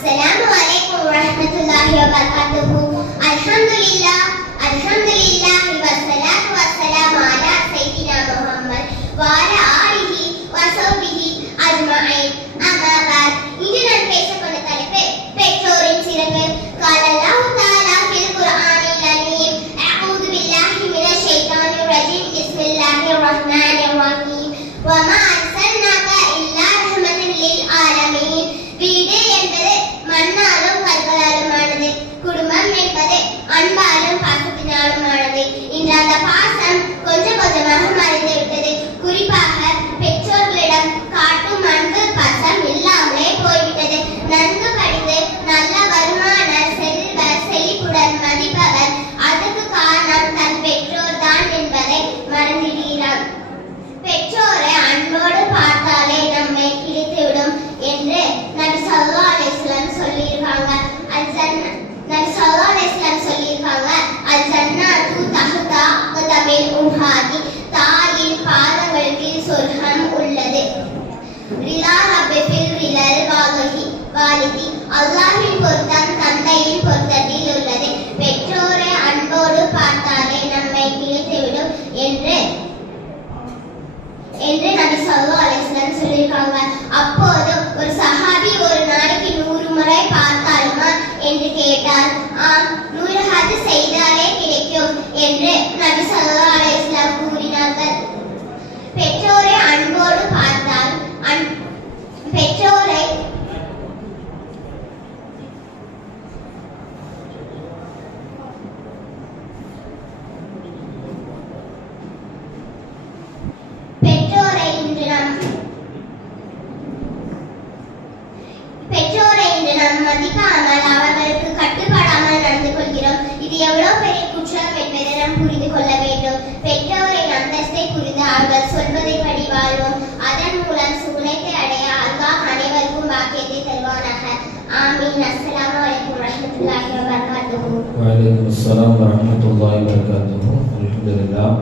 Assalamu alaikum warahmatullahi wabarakatuh. Alhamdulillah, alhamdulillah wassalatu wassalamu ala sayyidina Muhammad wa ala alihi wa sahbihi ajma'in. Amma ba'd. இன்று நான் பேசப்போன தலைப்பு பெற்றோரின் சிறப்பு. قال الله تعالى في القرآن الكريم أعوذ بالله من الشيطان الرجيم بسم الله الرحمن الرحيم وما أرسلناك إلا رحمة للعالمين. வீடு என்பது மண்ணாலும் கற்களாலுமானது. குடும்பம் என்பது அன்பாலும் பாசத்தினாலுமானது. இன்று அந்த பாசம் கொஞ்சம் கொஞ்சமாக மறைந்து விட்டது. குறிப்பாக பெற்றோர்களிடம் காட்டும் அன்பு பாசம் இல்லாமலே போய்விட்டது. நன்கு படித்து நல்ல வருமான செல்வர் செழிப்புடன் மதிப்பவர் அதுக்கு காரணம் தன் பெற்றோர் தான் என்பதை மறந்துவிடுகிறார். பெற்றோரை அன்போடு பார்த்தாலே நம்மை கிடைத்துவிடும் என்று நபி ஸல்லல்லாஹு அலைஹி வஸல்லம் சொல்லியிருக்காங்க. நபி ஸல்லல்லாஹு அலைஹி வஸல்லம் சொல்லியிருக்காங்க, அல் ஜன்னத்து தஹ்தா அக்தமில் உம்ஹாதி. தாயின் பாதங்களுக்கு சொர்க்கம் உள்ளது. ரிலா ரப்பி ஃபில் ரிலல் வாலிதி. அல்லாஹ்வின் பொருத்தம் தந்தையின் பொருத்தத்தில் உள்ளது. பெற்றோரை அன்போடு பார்த்தாலே நம்மை கிடைத்துவிடும் என்று நபி ஸல்லல்லாஹு அலைஹி வஸல்லம் சொல்லியிருக்காங்க. அப்போது ஒரு சஹாபி ஒரு நாளைக்கு 100 முறை பார்த்தாலுமா என்று கேட்டார். ஆம், 100 ஹஜ் செய்தாலே கிடைக்கும் என்று நபி ஸல்லல்லாஹு அலைஹி வஸல்லம் கூறினார்கள். பெற்றோரை அன்போடு பார்த்தால் பெற்றோரை இன்று நாம் மதிக்காமல் அவர்களுக்கு கட்டுப்படாமல் நடந்து கொள்கிறோம். இது எவ்வளவு பெரிய குற்றம் என்பதை நாம் புரிந்து கொள்ள வேண்டும். பெற்றோரின் அந்தஸ்தை புரிந்து அவர்கள் சொல்வதைப்படி வாழ்வோம். அதன் மூலம் சுகுணத்தை அடைய அல்லாஹ் அனைவருக்கும் பாக்கியத்தை தருவானாக. ஆமீன். அஸ்ஸலாமு அலைக்கும் வரஹ்மத்துல்லாஹி வபரகாத்துஹு. வ அலைக்கும் அஸ்ஸலாம் வரஹ்மத்துல்லாஹி வபரகாத்துஹு. அல்ஹம்துலில்லாஹ்.